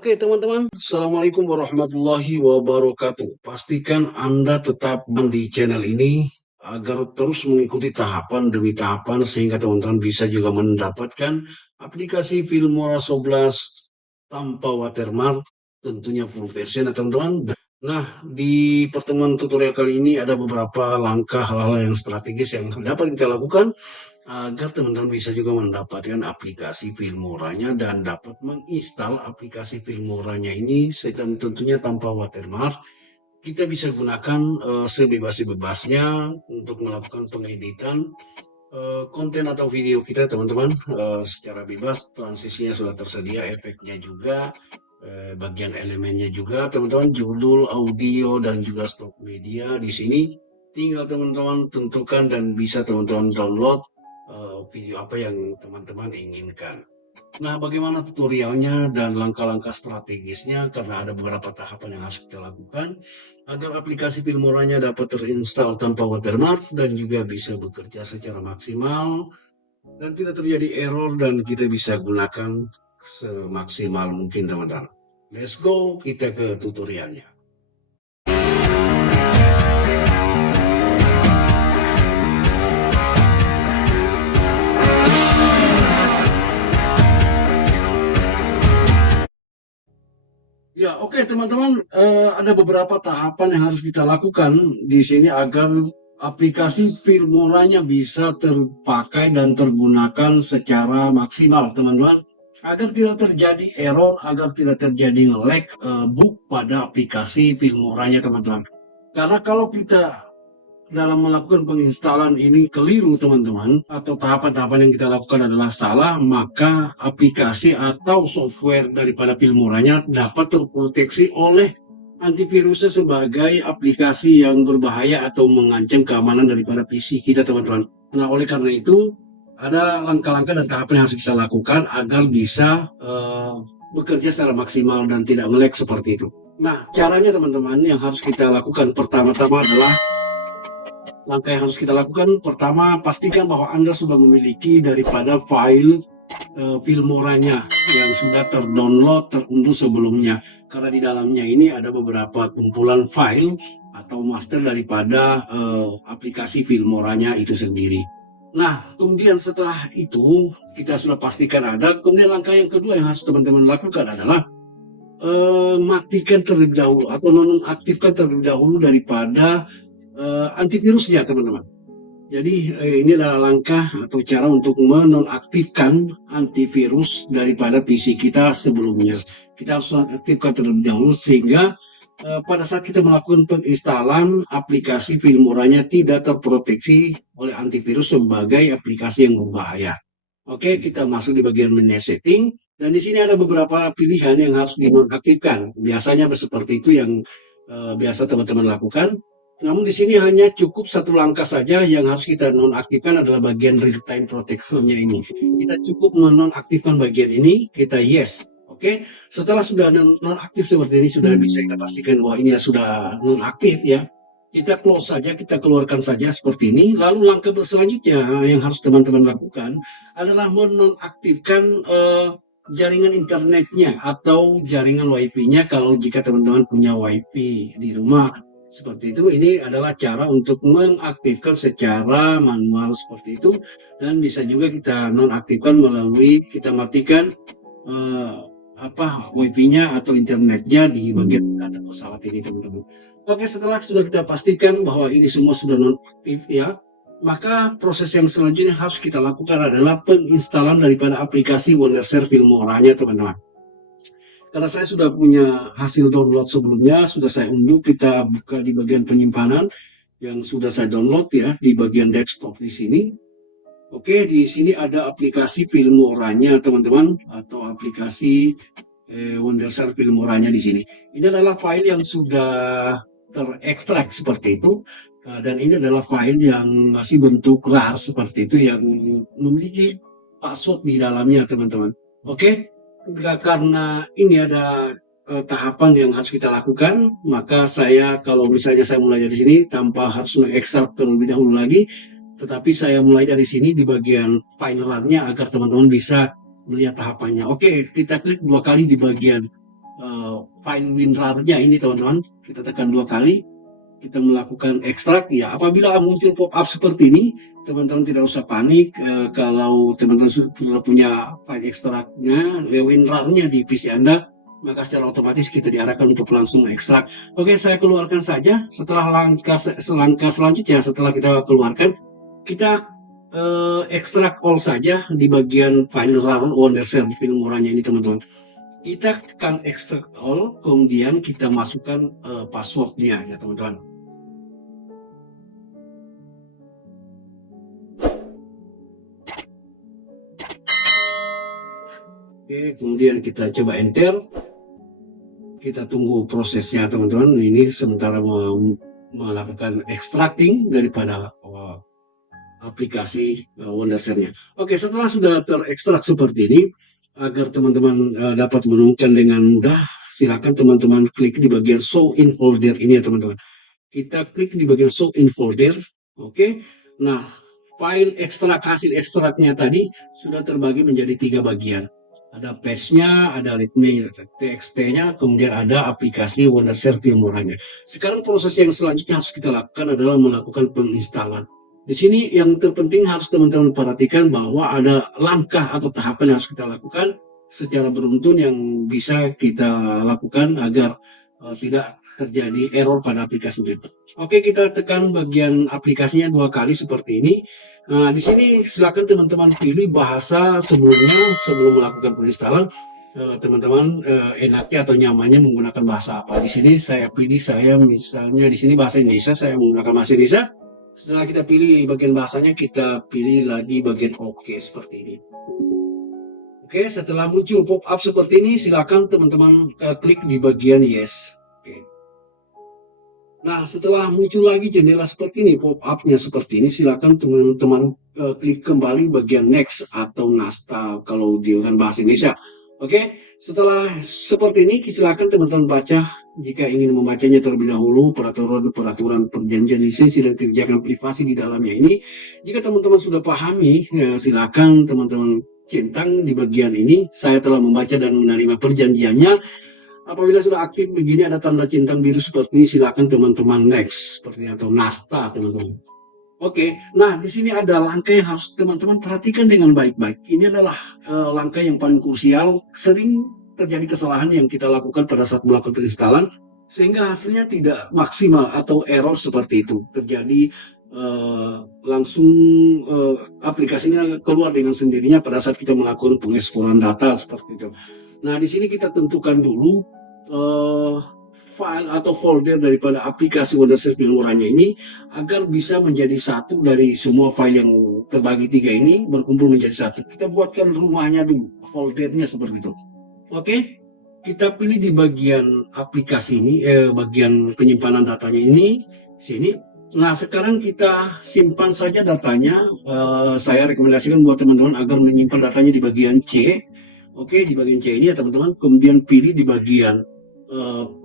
Oke teman-teman, Assalamualaikum warahmatullahi wabarakatuh. Pastikan Anda tetap di channel ini agar terus mengikuti tahapan demi tahapan sehingga teman-teman bisa juga mendapatkan aplikasi Filmora 11 tanpa watermark, tentunya full version ya teman-teman. Nah, di pertemuan tutorial kali ini ada beberapa langkah hal-hal yang strategis yang dapat kita lakukan agar teman-teman bisa juga mendapatkan aplikasi Filmoranya dan dapat menginstal aplikasi Filmoranya ini dan tentunya tanpa watermark. Kita bisa gunakan sebebas-bebasnya untuk melakukan pengeditan konten atau video kita teman-teman secara bebas. Transisinya sudah tersedia, efeknya juga, bagian elemennya juga teman-teman, judul, audio dan juga stok media di sini. Tinggal teman-teman tentukan dan bisa teman-teman download video apa yang teman-teman inginkan. Nah, bagaimana tutorialnya dan langkah-langkah strategisnya, karena ada beberapa tahapan yang harus kita lakukan agar aplikasi Filmoranya dapat terinstall tanpa watermark dan juga bisa bekerja secara maksimal dan tidak terjadi error dan kita bisa gunakan semaksimal mungkin teman-teman. Let's go, kita ke tutorialnya. Ya, oke teman-teman, ada beberapa tahapan yang harus kita lakukan di sini agar aplikasi Filmoranya bisa terpakai dan tergunakan secara maksimal, teman-teman. Agar tidak terjadi error, agar tidak terjadi lag book pada aplikasi Filmoranya, teman-teman. Karena kalau kita dalam melakukan penginstalan ini keliru teman-teman, atau tahapan-tahapan yang kita lakukan adalah salah, maka aplikasi atau software daripada Filmoranya dapat terproteksi oleh antivirusnya sebagai aplikasi yang berbahaya atau mengancam keamanan daripada PC kita teman-teman. Nah, oleh karena itu ada langkah-langkah dan tahapan yang harus kita lakukan agar bisa bekerja secara maksimal dan tidak nge-lag seperti itu. Nah, caranya teman-teman yang harus kita lakukan pertama-tama adalah langkah yang harus kita lakukan, pertama pastikan bahwa Anda sudah memiliki daripada file Filmoranya yang sudah terdownload, terunduh sebelumnya. Karena di dalamnya ini ada beberapa kumpulan file atau master daripada aplikasi Filmoranya itu sendiri. Nah, kemudian setelah itu kita sudah pastikan ada. Kemudian langkah yang kedua yang harus teman-teman lakukan adalah matikan terlebih dahulu atau nonaktifkan terlebih dahulu daripada antivirusnya teman-teman. Jadi ini adalah langkah atau cara untuk menonaktifkan antivirus daripada PC kita sebelumnya. Kita harus aktifkan terlebih dahulu sehingga pada saat kita melakukan penginstalan aplikasi Filmoranya tidak terproteksi oleh antivirus sebagai aplikasi yang berbahaya. Oke, kita masuk di bagian menu setting dan di sini ada beberapa pilihan yang harus dinonaktifkan. Biasanya seperti itu yang biasa teman-teman lakukan. Namun di sini hanya cukup satu langkah saja yang harus kita nonaktifkan adalah bagian real time protection-nya ini. Kita cukup menonaktifkan bagian ini, kita yes. Oke, setelah sudah nonaktif seperti ini, sudah bisa kita pastikan bahwa ini sudah nonaktif ya. Kita close saja, kita keluarkan saja seperti ini. Lalu langkah selanjutnya yang harus teman-teman lakukan adalah menonaktifkan jaringan internetnya atau jaringan wifi-nya kalau jika teman-teman punya wifi di rumah. Seperti itu, ini adalah cara untuk mengaktifkan secara manual seperti itu, dan bisa juga kita nonaktifkan melalui kita matikan wifi-nya atau internetnya di bagian dada pesawat ini teman-teman. Oke, setelah sudah kita pastikan bahwa ini semua sudah nonaktif ya, maka proses yang selanjutnya harus kita lakukan adalah penginstalan daripada aplikasi Wondershare Filmoranya teman-teman. Karena saya sudah punya hasil download sebelumnya, sudah saya unduh, kita buka di bagian penyimpanan yang sudah saya download ya, di bagian desktop di sini. Oke, di sini ada aplikasi Filmoranya teman-teman, atau aplikasi Wondershare Filmoranya di sini. Ini adalah file yang sudah terekstrak seperti itu, dan ini adalah file yang masih bentuk RAR seperti itu yang memiliki password di dalamnya teman-teman. Oke. Karena ini ada tahapan yang harus kita lakukan, maka saya kalau misalnya saya mulai dari sini tanpa harus mengekstrak terlebih dahulu lagi, tetapi saya mulai dari sini di bagian file RAR-nya agar teman-teman bisa melihat tahapannya. Oke, kita klik dua kali di bagian file WinRAR-nya ini teman-teman, kita tekan 2 kali, kita melakukan ekstrak. Ya, apabila muncul pop-up seperti ini, teman-teman tidak usah panik. Kalau teman-teman sudah punya file ekstraknya, WinRAR-nya di PC Anda, maka secara otomatis kita diarahkan untuk langsung ekstrak. Oke, saya keluarkan saja. Setelah langkah selanjutnya, setelah kita keluarkan, kita ekstrak all saja di bagian file RAR Wondershare Filmoranya ini teman-teman. Kita tekan extract all, kemudian kita masukkan passwordnya ya teman-teman. Oke, kemudian kita coba enter. Kita tunggu prosesnya teman-teman. Ini sementara melakukan extracting daripada aplikasi Wondershare-nya. Oke, setelah sudah terekstrak seperti ini, agar teman-teman dapat menemukan dengan mudah, silakan teman-teman klik di bagian show in folder ini ya teman-teman. Kita klik di bagian show in folder. Oke. Nah, file ekstrak hasil ekstraknya tadi sudah terbagi menjadi 3 bagian. Ada paste-nya, ada readme txt-nya, kemudian ada aplikasi Wondershare Filmoranya. Sekarang proses yang selanjutnya harus kita lakukan adalah melakukan penginstalan. Di sini yang terpenting harus teman-teman perhatikan bahwa ada langkah atau tahapan yang harus kita lakukan secara beruntun yang bisa kita lakukan agar tidak terjadi error pada aplikasi itu. Oke, kita tekan bagian aplikasinya 2 kali seperti ini. Nah, di sini silakan teman-teman pilih bahasa sebelumnya sebelum melakukan penginstalan. Teman-teman enaknya atau nyamannya menggunakan bahasa apa? Di sini saya pilih, saya misalnya di sini bahasa Indonesia, saya menggunakan bahasa Indonesia. Setelah kita pilih bagian bahasanya, kita pilih lagi bagian OK seperti ini. Oke, setelah muncul pop-up seperti ini, silakan teman-teman klik di bagian yes. Oke. Nah, setelah muncul lagi jendela seperti ini, pop-up-nya seperti ini, silakan teman-teman klik kembali bagian next atau nasta kalau dengan bahasa Indonesia. Oke, setelah seperti ini, silakan teman-teman baca jika ingin membacanya terlebih dahulu peraturan perjanjian lisensi dan kebijakan privasi di dalamnya ini. Jika teman-teman sudah pahami, silakan teman-teman centang di bagian ini. Saya telah membaca dan menerima perjanjiannya. Apabila sudah aktif begini ada tanda centang biru seperti ini, silakan teman-teman next seperti atau nasta teman-teman. Oke, nah di sini ada langkah yang harus teman-teman perhatikan dengan baik-baik. Ini adalah langkah yang paling krusial. Sering terjadi kesalahan yang kita lakukan pada saat melakukan penginstalan, sehingga hasilnya tidak maksimal atau error seperti itu. Terjadi langsung aplikasinya keluar dengan sendirinya pada saat kita melakukan pengeksporan data seperti itu. Nah, di sini kita tentukan dulu file atau folder daripada aplikasi Wondershare Filmoranya ini agar bisa menjadi satu dari semua file yang terbagi 3 ini berkumpul menjadi satu. Kita buatkan rumahnya dulu, foldernya seperti itu. Oke, kita pilih di bagian aplikasi ini, bagian penyimpanan datanya ini, sini. Nah, sekarang kita simpan saja datanya. Saya rekomendasikan buat teman-teman agar menyimpan datanya di bagian C. Oke, di bagian C ini ya teman-teman. Kemudian pilih di bagian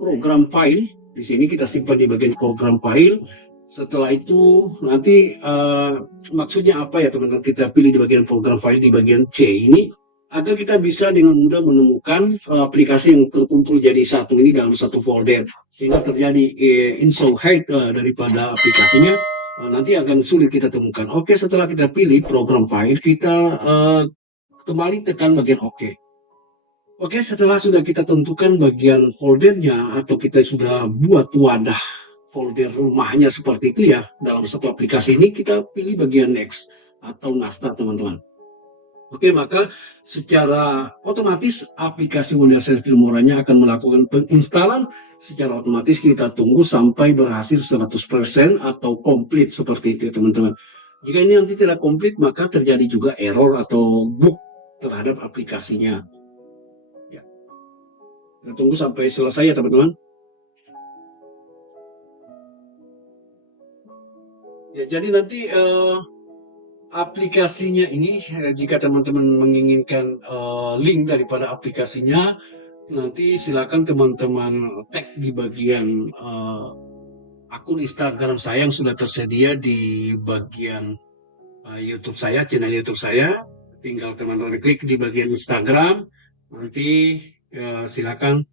program file. Di sini kita simpan di bagian program file. Setelah itu nanti maksudnya apa ya teman-teman? Kita pilih di bagian program file di bagian C ini agar kita bisa dengan mudah menemukan aplikasi yang terkumpul jadi satu ini dalam satu folder, sehingga terjadi info hide daripada aplikasinya nanti akan sulit kita temukan. Oke, setelah kita pilih program file, kita kembali tekan bagian OK. Oke, setelah sudah kita tentukan bagian foldernya atau kita sudah buat wadah folder rumahnya seperti itu ya dalam satu aplikasi ini, kita pilih bagian next atau nasta teman-teman. Oke, maka secara otomatis aplikasi Wondershare Filmoranya akan melakukan penginstalan. Secara otomatis kita tunggu sampai berhasil 100% atau komplit seperti itu teman-teman. Jika ini nanti tidak komplit, maka terjadi juga error atau bug terhadap aplikasinya. Ya. Kita tunggu sampai selesai ya teman-teman. Ya, jadi nanti aplikasinya ini jika teman-teman menginginkan link daripada aplikasinya, nanti silakan teman-teman tag di bagian akun Instagram saya yang sudah tersedia di bagian YouTube saya, channel YouTube saya. Tinggal teman-teman klik di bagian Instagram, nanti silakan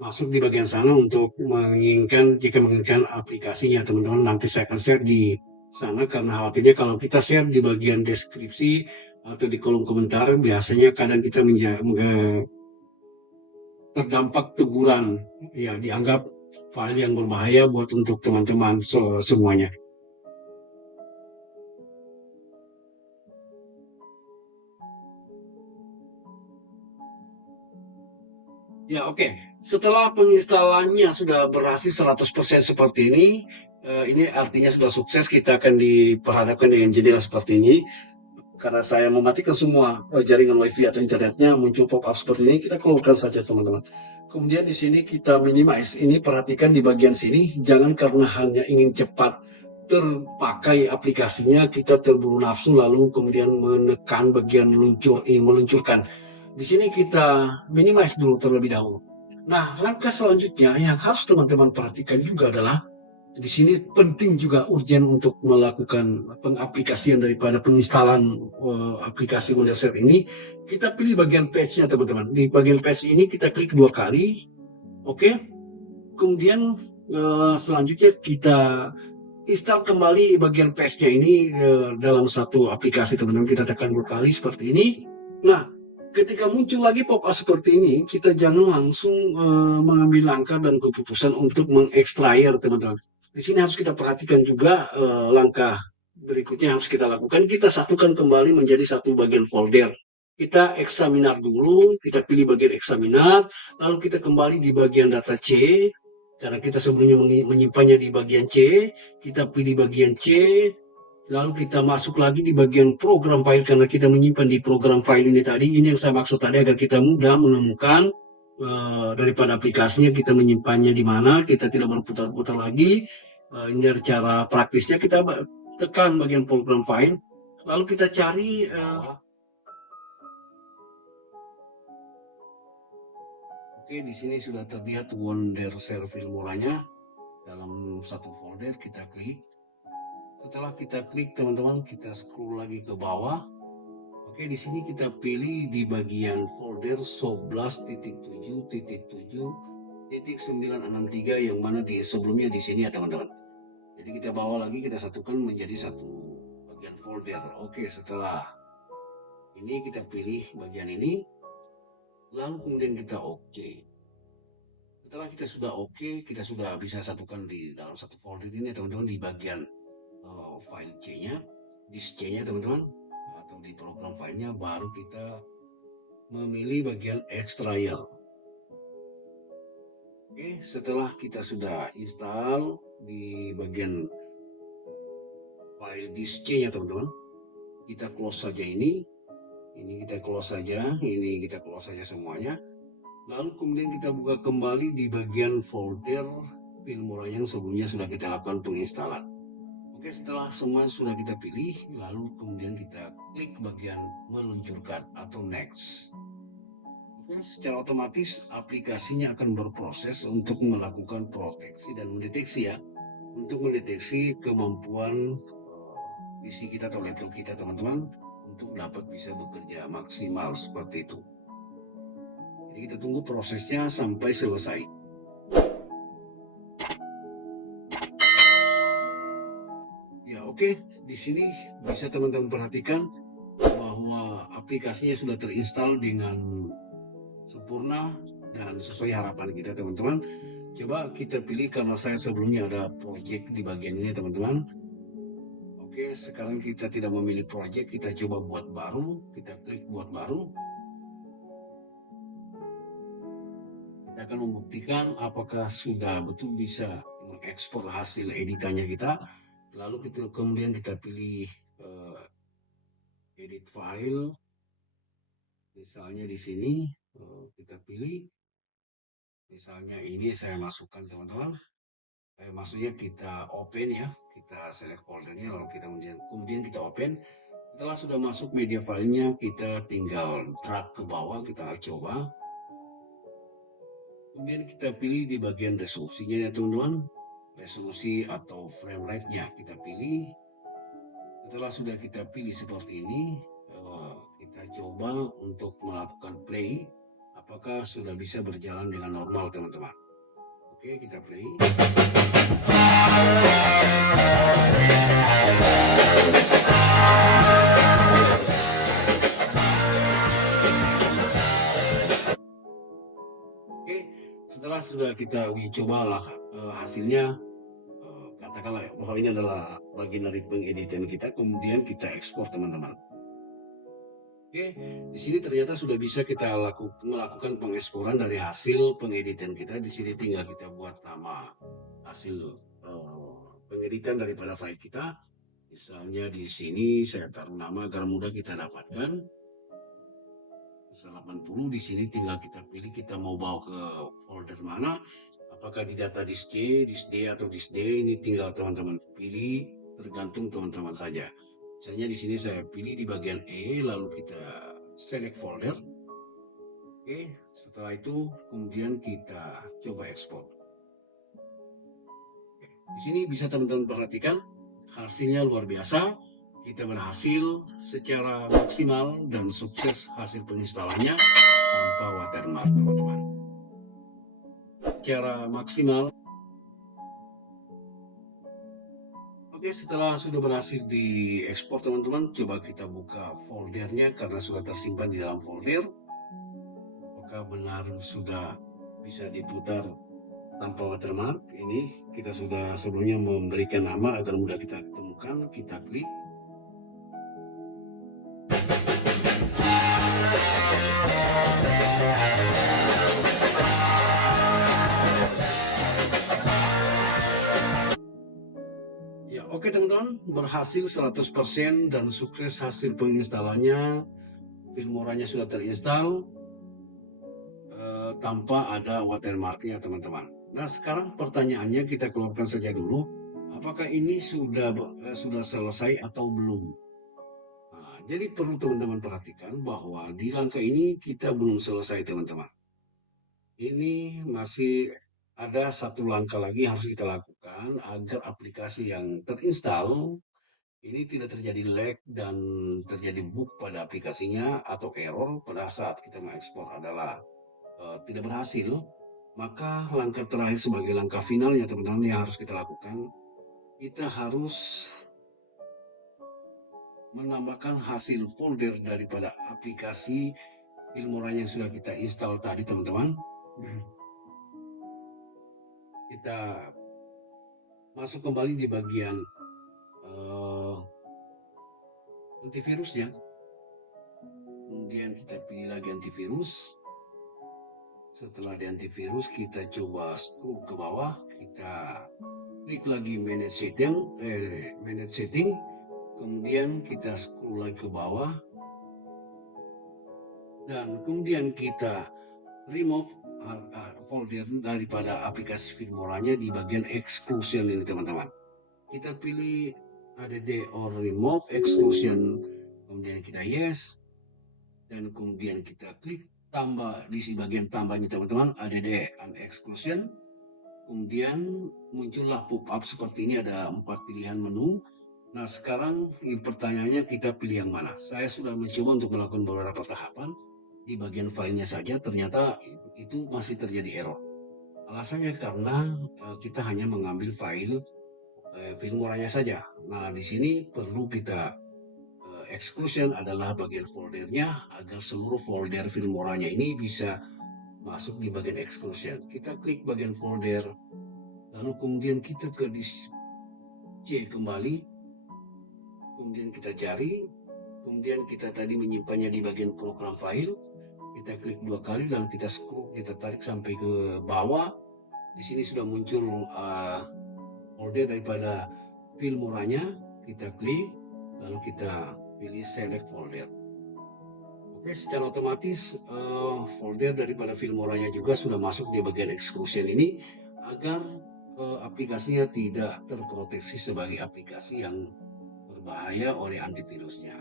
masuk di bagian sana untuk jika menginginkan aplikasinya teman-teman. Nanti saya akan share di sana karena khawatirnya kalau kita share di bagian deskripsi atau di kolom komentar biasanya kadang kita terdampak teguran, ya dianggap file yang berbahaya buat untuk teman-teman semuanya. Ya, oke. Setelah penginstalannya sudah berhasil 100% seperti ini artinya sudah sukses. Kita akan diperhadapkan dengan jendela seperti ini. Karena saya mematikan semua jaringan WiFi atau internetnya, muncul pop-up seperti ini, kita keluarkan saja teman-teman. Kemudian di sini kita minimize. Ini perhatikan di bagian sini, jangan karena hanya ingin cepat terpakai aplikasinya, kita terburu nafsu lalu kemudian menekan bagian meluncurkan. Di sini kita minimize dulu terlebih dahulu. Nah, langkah selanjutnya yang harus teman-teman perhatikan juga adalah di sini penting juga urgent untuk melakukan pengaplikasian daripada penginstalan aplikasi Wondershare ini. Kita pilih bagian patch-nya teman-teman. Di bagian patch ini kita klik 2 kali, oke. Kemudian selanjutnya kita install kembali bagian patch-nya ini dalam satu aplikasi teman-teman. Kita tekan 2 kali seperti ini. Nah, ketika muncul lagi pop-up seperti ini, kita jangan langsung mengambil langkah dan keputusan untuk mengekstrair teman-teman. Di sini harus kita perhatikan juga langkah berikutnya harus kita lakukan. Kita satukan kembali menjadi satu bagian folder. Kita eksaminar dulu, kita pilih bagian eksaminar, lalu kita kembali di bagian data C, karena kita sebelumnya menyimpannya di bagian C, kita pilih bagian C, lalu kita masuk lagi di bagian program file karena kita menyimpan di program file ini tadi. Ini yang saya maksud tadi agar kita mudah menemukan daripada aplikasinya kita menyimpannya di mana, kita tidak berputar-putar lagi. Ini dari cara praktisnya kita tekan bagian program file, lalu kita cari oke, di sini sudah terlihat Wondershare Filmoranya dalam satu folder. Kita klik. Setelah kita klik teman-teman, kita scroll lagi ke bawah. Oke, di sini kita pilih di bagian folder 11.7.7.963 yang mana di sebelumnya di sini ya teman-teman. Jadi kita bawa lagi, kita satukan menjadi satu bagian folder. Oke, setelah ini kita pilih bagian ini, lalu kemudian kita oke. Setelah kita sudah oke, kita sudah bisa satukan di dalam satu folder ini teman-teman di bagian file C-nya, disk C-nya teman-teman, atau di program filenya, baru kita memilih bagian extrayer. Oke, setelah kita sudah install di bagian file disk C-nya teman-teman, kita close saja ini kita close saja, ini kita close saja semuanya. Lalu kemudian kita buka kembali di bagian folder Filmora yang sebelumnya sudah kita lakukan penginstalan. Oke, setelah semua sudah kita pilih, lalu kemudian kita klik bagian meluncurkan atau next. Oke, secara otomatis aplikasinya akan berproses untuk melakukan proteksi dan mendeteksi ya. Untuk mendeteksi kemampuan PC kita atau laptop kita teman-teman untuk dapat bisa bekerja maksimal seperti itu. Jadi kita tunggu prosesnya sampai selesai. Oke, di sini bisa teman-teman perhatikan bahwa aplikasinya sudah terinstall dengan sempurna dan sesuai harapan kita teman-teman. Coba kita pilih karena saya sebelumnya ada project di bagian ini teman-teman. Oke, sekarang kita tidak memilih project, kita coba buat baru, kita klik buat baru. Kita akan membuktikan apakah sudah betul bisa mengekspor hasil editannya kita. Lalu kemudian kita pilih edit file, misalnya di sini kita pilih, misalnya ini saya masukkan teman-teman, maksudnya kita open ya, kita select foldernya, lalu kita kemudian kita open. Setelah sudah masuk media filenya, kita tinggal drag ke bawah, kita coba. Kemudian kita pilih di bagian resolusinya ya teman-teman, resolusi atau frame rate-nya kita pilih. Setelah sudah kita pilih seperti ini, kita coba untuk melakukan play apakah sudah bisa berjalan dengan normal teman-teman. Oke, kita play. Oke, setelah sudah kita uji coba lah hasilnya, katakanlah bahwa ini adalah bagian dari pengeditan kita, kemudian kita ekspor teman-teman. Oke, di sini ternyata sudah bisa kita melakukan pengeksporan dari hasil pengeditan kita. Di sini tinggal kita buat nama hasil pengeditan daripada file kita. Misalnya di sini saya taruh nama agar mudah kita dapatkan. 80 di sini tinggal kita pilih kita mau bawa ke folder mana. Apakah di data disk C, disk D atau disk D, ini tinggal teman-teman pilih, tergantung teman-teman saja. Misalnya di sini saya pilih di bagian E, lalu kita select folder. Oke, setelah itu kemudian kita coba ekspor. Oke, di sini bisa teman-teman perhatikan hasilnya luar biasa. Kita berhasil secara maksimal dan sukses hasil penginstalannya tanpa watermark teman-teman. Secara maksimal. Oke, setelah sudah berhasil diekspor teman-teman, coba kita buka foldernya karena sudah tersimpan di dalam folder. Apakah benar sudah bisa diputar tanpa watermark? Ini kita sudah sebelumnya memberikan nama agar mudah kita temukan. Kita klik. Ya, oke teman-teman, berhasil 100% dan sukses hasil penginstalannya. Filmoranya sudah terinstall tanpa ada watermarknya teman-teman. Nah, sekarang pertanyaannya kita keluarkan saja dulu, apakah ini sudah selesai atau belum? Nah, jadi perlu teman-teman perhatikan bahwa di langkah ini kita belum selesai teman-teman. Ini masih ada satu langkah lagi yang harus kita lakukan agar aplikasi yang terinstall ini tidak terjadi lag dan terjadi bug pada aplikasinya atau error pada saat kita mengekspor adalah tidak berhasil. Maka langkah terakhir sebagai langkah finalnya teman-teman yang harus kita lakukan, kita harus menambahkan hasil folder daripada aplikasi Filmora yang sudah kita install tadi teman-teman. Kita masuk kembali di bagian antivirusnya, kemudian kita pilih lagi antivirus. Setelah di antivirus kita coba scroll ke bawah, kita klik lagi manage setting, kemudian kita scroll lagi ke bawah dan kemudian kita remove folder daripada aplikasi Filmoranya di bagian exclusion ini teman-teman. Kita pilih add or remove exclusion, kemudian kita yes, dan kemudian kita klik tambah di bagian tambahnya teman-teman, add and exclusion. Kemudian muncullah pop-up seperti ini, ada 4 pilihan menu. Nah, sekarang pertanyaannya kita pilih yang mana? Saya sudah mencoba untuk melakukan beberapa tahapan. Di bagian filenya saja ternyata itu masih terjadi error. Alasannya karena kita hanya mengambil file Filmoranya saja. Nah, di sini perlu kita exclusion adalah bagian foldernya agar seluruh folder Filmoranya ini bisa masuk di bagian exclusion. Kita klik bagian folder, lalu kemudian kita ke disk C kembali, kemudian kita cari, kemudian kita tadi menyimpannya di bagian program file. Kita klik 2 kali, lalu kita scroll, kita tarik sampai ke bawah. Di sini sudah muncul folder daripada Filmoranya. Kita klik, lalu kita pilih select folder. Oke, secara otomatis folder daripada Filmoranya juga sudah masuk di bagian exclusion ini agar aplikasinya tidak terproteksi sebagai aplikasi yang berbahaya oleh antivirusnya.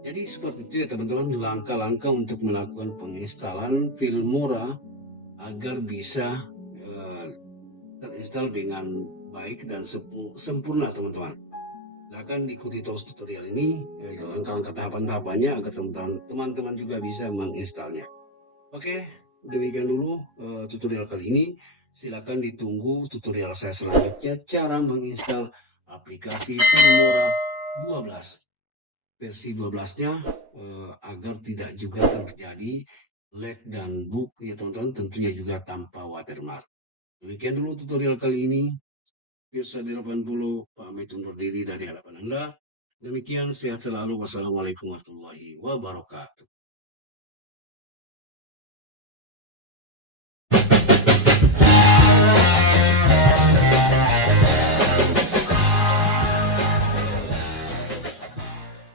Jadi seperti itu ya teman-teman, langkah-langkah untuk melakukan penginstalan Filmora agar bisa terinstall dengan baik dan sempurna teman-teman. Silakan ikuti terus tutorial ini, langkah-langkah tahapan-tahapannya agar teman-teman juga bisa menginstalnya. Oke, demikian dulu tutorial kali ini. Silakan ditunggu tutorial saya selanjutnya cara menginstal aplikasi Filmora 12. Versi 12-nya agar tidak juga terjadi lag dan bug ya teman-teman, tentunya juga tanpa watermark. Demikian dulu tutorial kali ini. Pirsa 80 pamit undur diri dari hadapan Anda. Demikian, sehat selalu. Wassalamualaikum warahmatullahi wabarakatuh.